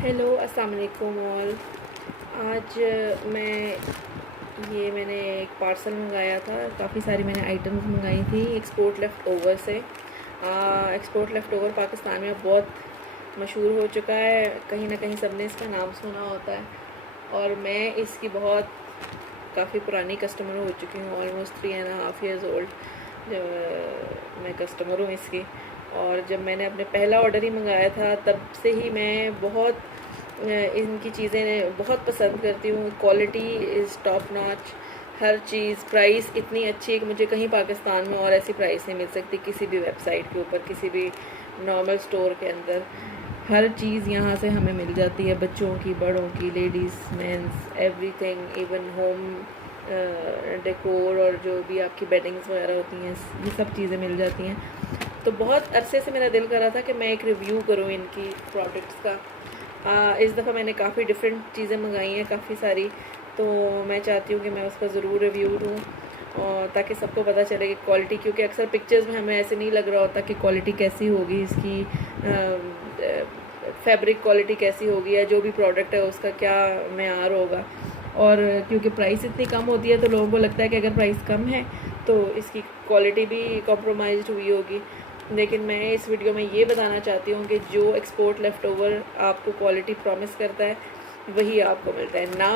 Hello अस्सलाम वालेकुम all. आज मैंने एक पार्सल मंगाया था। काफ़ी सारी मैंने आइटम्स मंगाई थी एक्सपोर्ट लेफ़्ट ओवर से। एक्सपोर्ट लेफ़्ट ओवर पाकिस्तान में बहुत मशहूर हो चुका है, कहीं ना कहीं सबने इसका नाम सुना होता है। और मैं इसकी बहुत काफ़ी पुरानी कस्टमर हो चुकी हूँ, ऑलमोस्ट 3.5 ईयर्स ओल्ड जब मैं कस्टमर हूँ इसकी। और जब मैंने अपने पहला ऑर्डर ही मंगाया था तब से ही मैं बहुत इनकी चीज़ें बहुत पसंद करती हूँ। Quality is top notch, her cheese, price इतनी अच्छी है कि मुझे कहीं पाकिस्तान में और ऐसी प्राइस नहीं मिल सकती किसी भी वेबसाइट के ऊपर, किसी भी नॉर्मल स्टोर के अंदर। हर चीज़ यहाँ से हमें मिल जाती है, बच्चों की, बड़ों की, ladies, men's, everything, even home decor और जो भी आपकी बेडिंग्स वगैरह होती हैं, ये सब चीज़ें मिल जाती हैं। तो बहुत अरसे से मेरा दिल कर रहा था कि मैं एक रिव्यू करूँ इनकी प्रोडक्ट्स का। इस दफ़ा मैंने काफ़ी डिफरेंट चीज़ें मंगाई हैं, काफ़ी सारी, तो मैं चाहती हूँ कि मैं उसका ज़रूर रिव्यू दूँ और ताकि सबको पता चले कि क्वालिटी, क्योंकि अक्सर पिक्चर्स में हमें ऐसे नहीं लग रहा होता कि क्वालिटी कैसी होगी इसकी, फैब्रिक क्वालिटी कैसी होगी, या जो भी प्रोडक्ट है उसका क्या मेयार होगा। और क्योंकि प्राइस इतनी कम होती है तो लोगों को लगता है कि अगर प्राइस कम है तो इसकी क्वालिटी भी कॉम्प्रोमाइज़ हुई होगी। लेकिन मैं इस वीडियो में ये बताना चाहती हूँ कि जो एक्सपोर्ट लेफ़्ट ओवर आपको क्वालिटी प्रॉमिस करता है वही आपको मिलता है ना।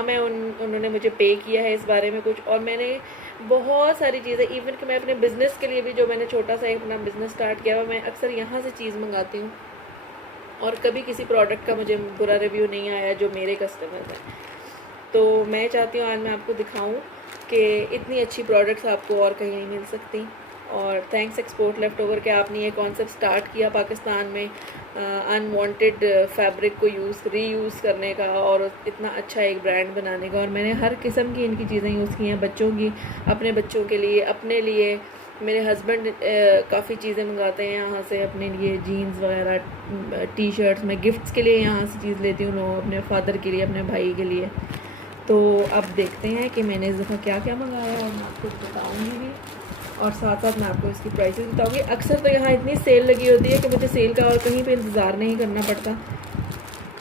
उन्होंने मुझे पे किया है इस बारे में कुछ, और मैंने बहुत सारी चीज़ें, इवन कि मैं अपने बिज़नेस के लिए भी, जो मैंने छोटा सा अपना बिज़नेस स्टार्ट किया हुआ, मैं अक्सर यहाँ से चीज़ मंगाती हूँ और कभी किसी प्रोडक्ट का मुझे बुरा रिव्यू नहीं आया जो मेरे कस्टमर्स हैं। तो मैं चाहती हूँ आज मैं आपको दिखाऊँ कि इतनी अच्छी प्रोडक्ट्स आपको और कहीं नहीं मिल सकती। और थैंक्स एक्सपोर्ट लेफ़्ट ओवर के आपने ये कॉन्सेप्ट स्टार्ट किया पाकिस्तान में अनवांटेड फैब्रिक को रीयूज़ करने का और इतना अच्छा एक ब्रांड बनाने का। और मैंने हर किस्म की इनकी चीज़ें यूज़ की हैं, बच्चों की, अपने बच्चों के लिए, अपने लिए। मेरे हस्बैंड काफ़ी चीज़ें मंगाते हैं यहाँ से अपने लिए, जीन्स वगैरह, टी शर्ट्स। मैं गिफ्ट्स के लिए यहाँ से चीज़ लेती हूँ, लोग अपने फादर के लिए, अपने भाई के लिए। तो अब देखते हैं कि मैंने इस दफ़ा क्या क्या मंगाया और मैं आपको बताऊँगी भी, और साथ साथ मैं आपको इसकी प्राइसेस बताऊँगी। अक्सर तो यहाँ इतनी सेल लगी होती है कि मुझे सेल का और कहीं पे इंतज़ार नहीं करना पड़ता,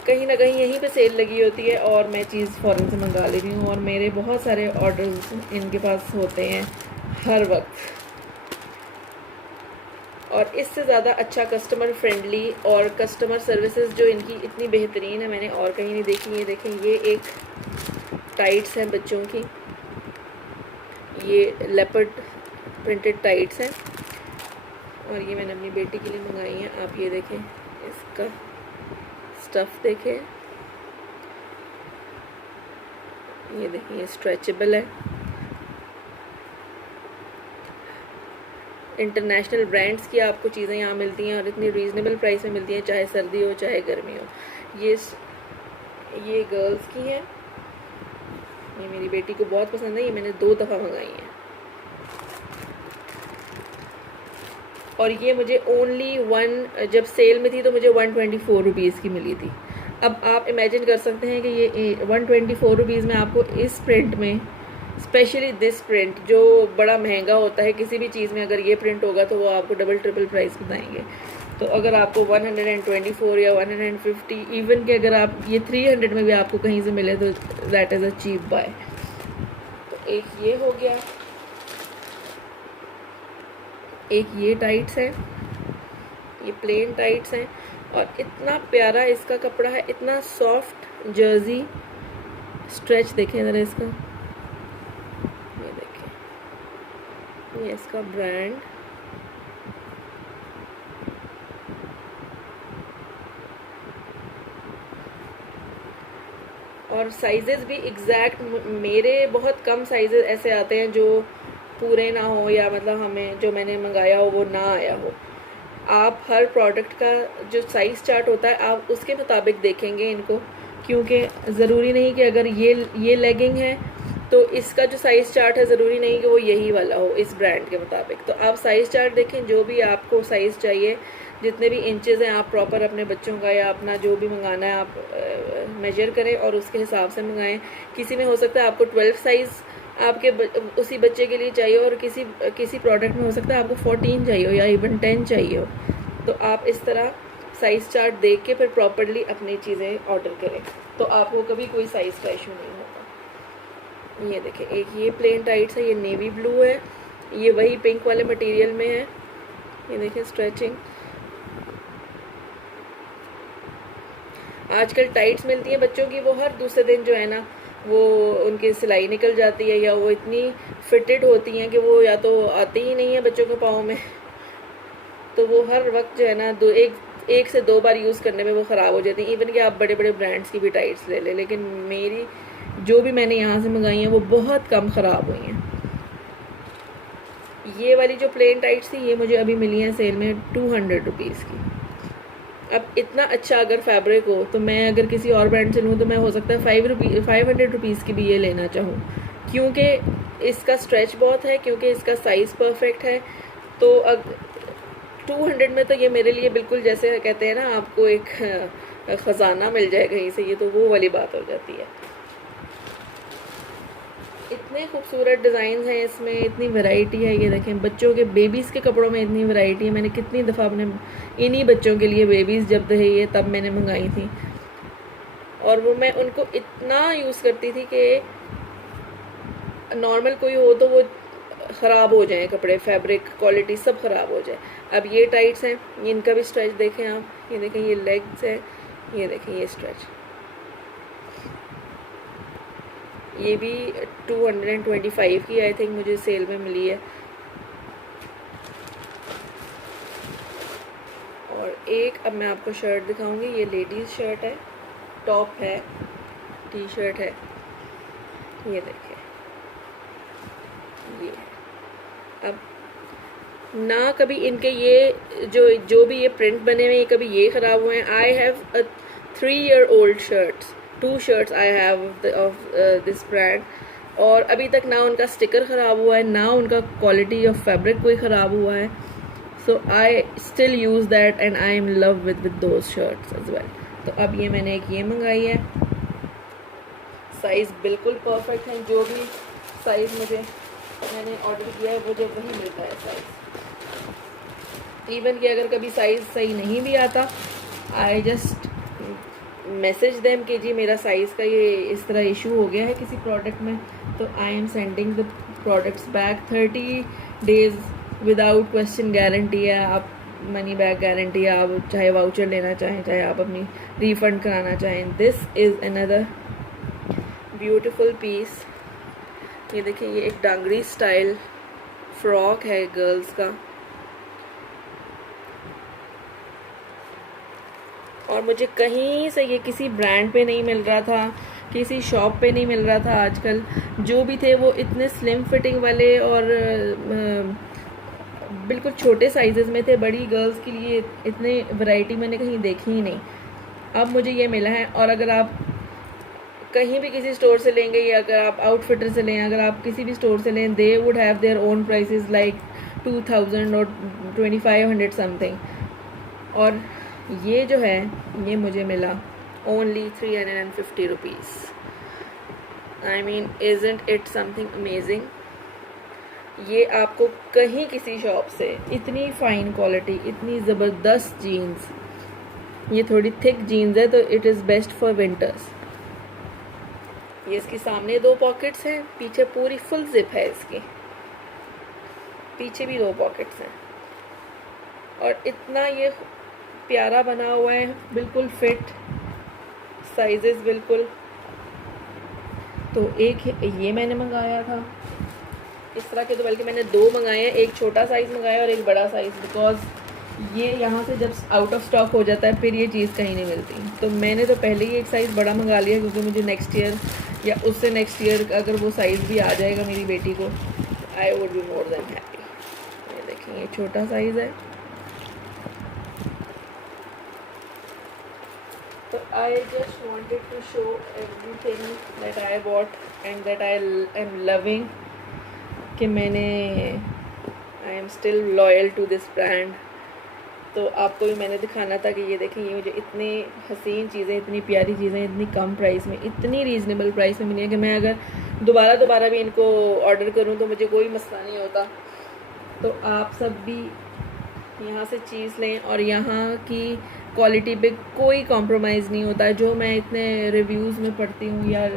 कहीं ना कहीं यहीं पे सेल लगी होती है और मैं चीज़ फ़ौरन से मंगा ले रही हूँ। और मेरे बहुत सारे ऑर्डर्स इनके पास होते हैं हर वक्त, और इससे ज़्यादा अच्छा कस्टमर फ्रेंडली और कस्टमर सर्विसेज जो इनकी इतनी बेहतरीन है मैंने और कहीं नहीं देखी। ये देखें, ये एक टाइट्स हैं बच्चों की, ये लेपर्ड प्रिंटेड टाइट्स हैं, और ये मैंने अपनी बेटी के लिए मंगाई हैं। आप ये देखें, इसका स्टफ़ देखें, ये देखें, ये स्ट्रेचेबल है। इंटरनेशनल ब्रांड्स की आपको चीज़ें यहाँ मिलती हैं और इतनी रीज़नेबल प्राइस में मिलती हैं, चाहे सर्दी हो चाहे गर्मी हो। ये गर्ल्स की है, ये मेरी बेटी को बहुत पसंद है, ये मैंने 2 दफ़ा मंगाई हैं। और ये मुझे जब सेल में थी तो मुझे 124 रुपीज़ की मिली थी। अब आप इमेजिन कर सकते हैं कि ये 124 रुपीज़ में आपको इस प्रिंट में, स्पेशली दिस प्रिंट जो बड़ा महंगा होता है, किसी भी चीज़ में अगर ये प्रिंट होगा तो वो आपको डबल ट्रिपल प्राइस बताएंगे। तो अगर आपको 124 या 150, इवन कि अगर आप ये 300 में भी आपको कहीं से मिले तो that is a cheap buy. तो एक ये हो गया, एक ये टाइट्स है, ये प्लेन टाइट्स हैं, और इतना प्यारा इसका कपड़ा है, इतना सॉफ्ट जर्सी। स्ट्रेच देखें ज़रा इसका, ये देखें, ये इसका ब्रांड, और साइजेस भी एग्जैक्ट मेरे बहुत कम साइजेस ऐसे आते हैं जो पूरे ना हो, या मतलब हमें जो मैंने मंगाया हो वो ना आया हो। आप हर प्रोडक्ट का जो साइज़ चार्ट होता है आप उसके मुताबिक देखेंगे इनको, क्योंकि ज़रूरी नहीं कि अगर ये लेगिंग है तो इसका जो साइज़ चार्ट है ज़रूरी नहीं कि वो यही वाला हो इस ब्रांड के मुताबिक। तो आप साइज़ चार्ट देखें, जो भी आपको साइज़ चाहिए, जितने भी इंचेस हैं, आप प्रॉपर अपने बच्चों का या अपना जो भी मंगाना है आप मेजर करें और उसके हिसाब से मंगाएं। किसी में हो सकता है आपको 12 साइज़ आपके उसी बच्चे के लिए चाहिए, और किसी प्रोडक्ट में हो सकता है आपको 14 चाहिए हो या इवन 10 चाहिए हो। तो आप इस तरह साइज़ चार्ट देख के फिर प्रॉपरली अपनी चीज़ें ऑर्डर करें, तो आपको कभी कोई साइज़ का इशू नहीं होगा। ये देखें, एक ये प्लेन टाइट्स है, ये नेवी ब्लू है, ये वही पिंक वाले मटेरियल में है। ये देखें स्ट्रेचिंग। आजकल टाइट्स मिलती हैं बच्चों की, वो हर दूसरे दिन जो है ना वो उनकी सिलाई निकल जाती है, या वो इतनी फिटेड होती हैं कि वो या तो आती ही नहीं है बच्चों के पाँव में, तो वो हर वक्त जो है ना एक से दो बार यूज़ करने में वो ख़राब हो जाती हैं। इवन कि आप बड़े बड़े ब्रांड्स की भी टाइट्स ले लें, लेकिन मेरी जो भी मैंने यहाँ से मंगाई हैं वो बहुत कम ख़राब हुई हैं। ये वाली जो प्लेन टाइट्स थी ये मुझे अभी मिली हैं सेल में 200 रुपीज़ की। अब इतना अच्छा अगर फैब्रिक हो तो मैं अगर किसी और ब्रांड से लूँ तो मैं हो सकता है 500 रुपीज़ की भी ये लेना चाहूँ, क्योंकि इसका स्ट्रेच बहुत है, क्योंकि इसका साइज़ परफेक्ट है। तो अब 200 में तो ये मेरे लिए बिल्कुल जैसे कहते हैं ना आपको एक ख़जाना मिल जाए कहीं से, ये तो वो वाली बात हो जाती है। इतने खूबसूरत डिज़ाइन हैं इसमें, इतनी वैरायटी है। ये देखें, बच्चों के बेबीज़ के कपड़ों में इतनी वैरायटी है। मैंने कितनी दफ़ा अपने इन्हीं बच्चों के लिए बेबीज़ जब थे ये तब मैंने मंगाई थी, और वो मैं उनको इतना यूज़ करती थी कि नॉर्मल कोई हो तो वो ख़राब हो जाए कपड़े, फैब्रिक क्वालिटी सब ख़राब हो जाए। अब ये टाइट्स हैं, इनका भी स्ट्रेच देखें आप, ये देखें ये लेग्स है, ये देखें ये स्ट्रेच, ये भी 225 की आई थिंक मुझे सेल में मिली है। और एक अब मैं आपको शर्ट दिखाऊंगी, ये लेडीज़ शर्ट है, टॉप है, टी शर्ट है, ये देखिए ये। अब ना कभी इनके ये जो भी ये प्रिंट बने हुए हैं कभी ये ख़राब हुए हैं। I have a 3-year-old shirts, 2 shirts I have of this brand, और अभी तक ना उनका स्टिकर ख़राब हुआ है, ना उनका क्वालिटी ऑफ फैब्रिक कोई ख़राब हुआ है। So I still use that and I am love with those shirts as well. तो अब ये मैंने एक ये मंगाई है, साइज़ बिल्कुल परफेक्ट है, जो भी साइज़ मैंने ऑर्डर किया है मुझे वही मिलता है साइज़। इवन कि अगर कभी साइज़ सही नहीं भी आता, आई जस्ट मैसेज देम कि जी मेरा साइज़ का ये इस तरह इशू हो गया है किसी प्रोडक्ट में, तो I am sending the products back 30 days without question guarantee है। आप मनी बैक गारंटी है, आप चाहे वाउचर लेना चाहें, चाहे आप अपनी रिफ़ंड कराना चाहें। This is another beautiful piece. ये देखिए, ये एक डांगरी स्टाइल फ्रॉक है गर्ल्स का, और मुझे कहीं से ये किसी ब्रांड पे नहीं मिल रहा था, किसी शॉप पे नहीं मिल रहा था। आजकल जो भी थे वो इतने स्लिम फिटिंग वाले और बिल्कुल छोटे साइजेस में थे। बड़ी गर्ल्स के लिए इतनी वैरायटी मैंने कहीं देखी ही नहीं। अब मुझे ये मिला है, और अगर आप कहीं भी किसी स्टोर से लेंगे, या अगर आप आउटफिटर से लें, अगर आप किसी भी स्टोर से लें, they would have their own prices like 2000 और 2500 समथिंग। और ये जो है ये मुझे मिला only 350 rupees. I mean isn't it something amazing. ये आपको कहीं किसी शॉप से इतनी फ़ाइन क्वालिटी, इतनी ज़बरदस्त जीन्स, ये थोड़ी थिक जीन्स है तो it is best for winters. ये इसके सामने 2 पॉकेट्स हैं, पीछे पूरी फुल जिप है इसकी, पीछे भी 2 पॉकेट्स हैं, और इतना ये प्यारा बना हुआ है, बिल्कुल फिट, साइजेस बिल्कुल। तो एक ये मैंने मंगाया था इस तरह के, तो बल्कि मैंने 2 मंगाए हैं, एक छोटा साइज़ मंगाया और एक बड़ा साइज़, बिकॉज ये यहाँ से जब आउट ऑफ स्टॉक हो जाता है फिर ये चीज़ कहीं नहीं मिलती। तो मैंने तो पहले ही एक साइज़ बड़ा मंगा लिया, क्योंकि मुझे नेक्स्ट ईयर या उससे नेक्स्ट ईयर अगर वो साइज़ भी आ जाएगा मेरी बेटी को, I would be more than happy. ये देखिए, ये छोटा साइज़ है। So I just wanted to show everything that I bought and that I am loving, कि मैंने I am still loyal to this brand। तो आपको भी मैंने दिखाना था कि ये देखें, ये मुझे इतनी हसीन चीज़ें, इतनी प्यारी चीज़ें, इतनी कम प्राइस में, इतनी रीज़नेबल प्राइस में मिली है कि मैं अगर दोबारा भी इनको ऑर्डर करूँ तो मुझे कोई मसला नहीं होता। तो आप सब भी यहाँ से चीज़ लें, और यहाँ की क्वालिटी पे कोई कॉम्प्रोमाइज़ नहीं होता। जो मैं इतने रिव्यूज़ में पढ़ती हूँ या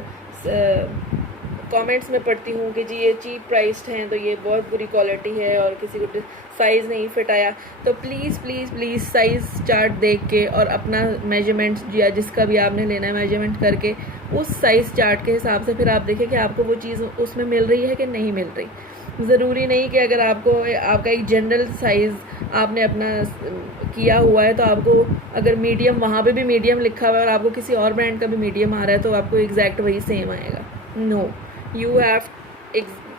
कमेंट्स में पढ़ती हूँ कि जी ये चीप प्राइस्ड हैं तो ये बहुत बुरी क्वालिटी है और किसी को साइज़ नहीं फिट आया, तो please please please size chart देख के और अपना मेजरमेंट्स या जिसका भी आपने लेना है मेजरमेंट करके उस साइज़ चार्ट के हिसाब से फिर आप देखें कि आपको वो चीज़ उसमें मिल रही है कि नहीं मिल रही। ज़रूरी नहीं कि अगर आपको आपका एक जनरल साइज़ आपने अपना किया हुआ है तो आपको अगर मीडियम वहाँ पे भी मीडियम लिखा हुआ है और आपको किसी और ब्रांड का भी मीडियम आ रहा है तो आपको एग्जैक्ट वही सेम आएगा। No, you have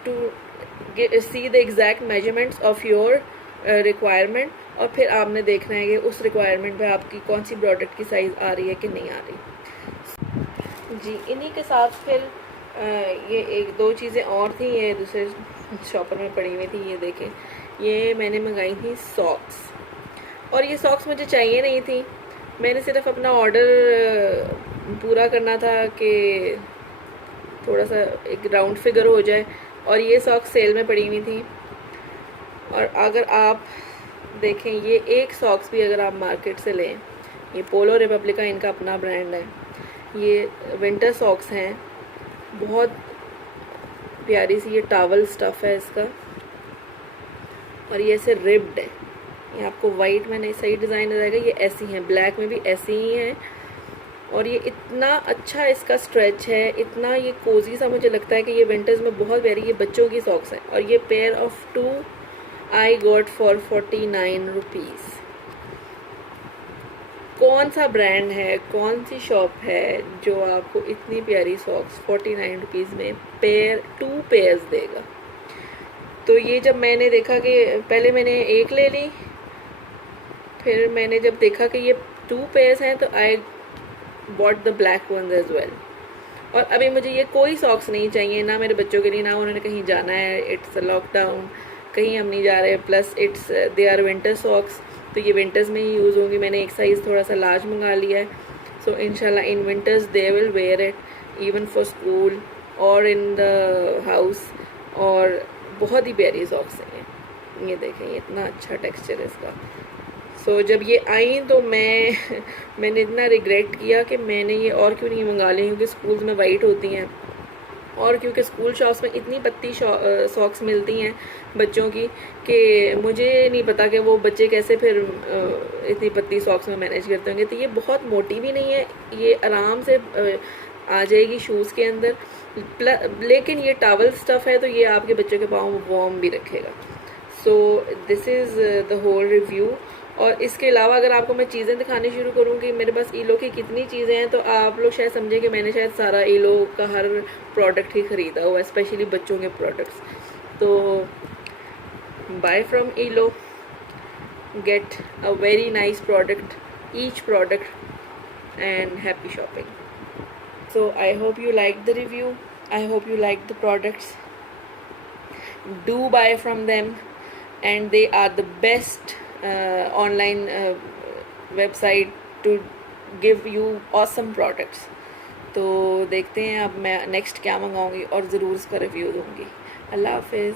to see the exact measurements of your requirement और फिर आपने देखना है कि उस रिक्वायरमेंट पे आपकी कौन सी प्रोडक्ट की साइज़ आ रही है कि नहीं आ रही। जी इन्हीं के साथ फिर ये एक दो चीज़ें और थी, ये दूसरे शॉपर में पड़ी हुई थी। ये देखें, ये मैंने मंगाई थी सॉक्स, और ये सॉक्स मुझे चाहिए नहीं थी। मैंने सिर्फ अपना ऑर्डर पूरा करना था कि थोड़ा सा एक राउंड फिगर हो जाए, और ये सॉक्स सेल में पड़ी हुई थी। और अगर आप देखें ये एक सॉक्स भी अगर आप मार्केट से लें, ये पोलो रिपब्लिका इनका अपना ब्रांड है, ये विंटर सॉक्स हैं, बहुत प्यारी सी ये टॉवल स्टफ़ है इसका, और ये ऐसे रिब्ड है। ये आपको वाइट में नहीं सही डिज़ाइन आ जाएगा, ये ऐसी हैं, ब्लैक में भी ऐसी ही हैं, और ये इतना अच्छा इसका स्ट्रेच है, इतना ये कोजी सा मुझे लगता है कि ये विंटर्स में बहुत प्यारी। ये बच्चों की सॉक्स हैं, और ये pair of 2 I got for 49 rupees. कौन सा ब्रांड है, कौन सी शॉप है जो आपको इतनी प्यारी सॉक्स 49 रुपीज़ में टू पेयर्स देगा। तो ये जब मैंने देखा कि पहले मैंने एक ले ली, फिर मैंने जब देखा कि ये 2 पेयर्स हैं तो I bought the black ones as well. और अभी मुझे ये कोई सॉक्स नहीं चाहिए, ना मेरे बच्चों के लिए, ना उन्होंने कहीं जाना है, इट्स लॉकडाउन, कहीं हम नहीं जा रहे, plus it's they are winter socks, तो ये विंटर्स में ही यूज़ होंगी। मैंने एक साइज़ थोड़ा सा लार्ज मंगा लिया है, सो इंशाल्लाह in winters they will where it even for school और इन द हाउस। और बहुत ही प्यारी सॉक्स हैं ये देखें, ये इतना अच्छा टेक्सचर है इसका। सो जब ये आई तो मैंने इतना रिग्रेट किया कि मैंने ये और क्यों नहीं मंगा ली, क्योंकि स्कूल्स में वाइट होती हैं, और क्योंकि स्कूल शॉप्स में इतनी पत्ती सॉक्स मिलती हैं बच्चों की कि मुझे नहीं पता कि वो बच्चे कैसे फिर इतनी पत्ती सॉक्स में मैनेज करते होंगे। तो ये बहुत मोटी भी नहीं है, ये आराम से आ जाएगी शूज़ के अंदर, लेकिन ये टॉवल स्टफ़ है तो ये आपके बच्चों के पाँव वार्म भी रखेगा। So this is the whole review. और इसके अलावा अगर आपको मैं चीज़ें दिखानी शुरू करूँ कि मेरे पास ईलो की कितनी चीज़ें हैं, तो आप लोग शायद समझें कि मैंने शायद सारा ईलो का हर प्रोडक्ट ही ख़रीदा हुआ है, स्पेशली बच्चों के प्रोडक्ट्स। तो buy from Eelo, get a very nice product, each product, and happy shopping. So I hope you liked the review. I hope you liked the products. Do buy from them, and they are the best online website to give you awesome products. तो देखते हैं अब मैं next क्या मंगाऊंगी और ज़रूर इसका review दूंगी। अल्लाह हाफिज़।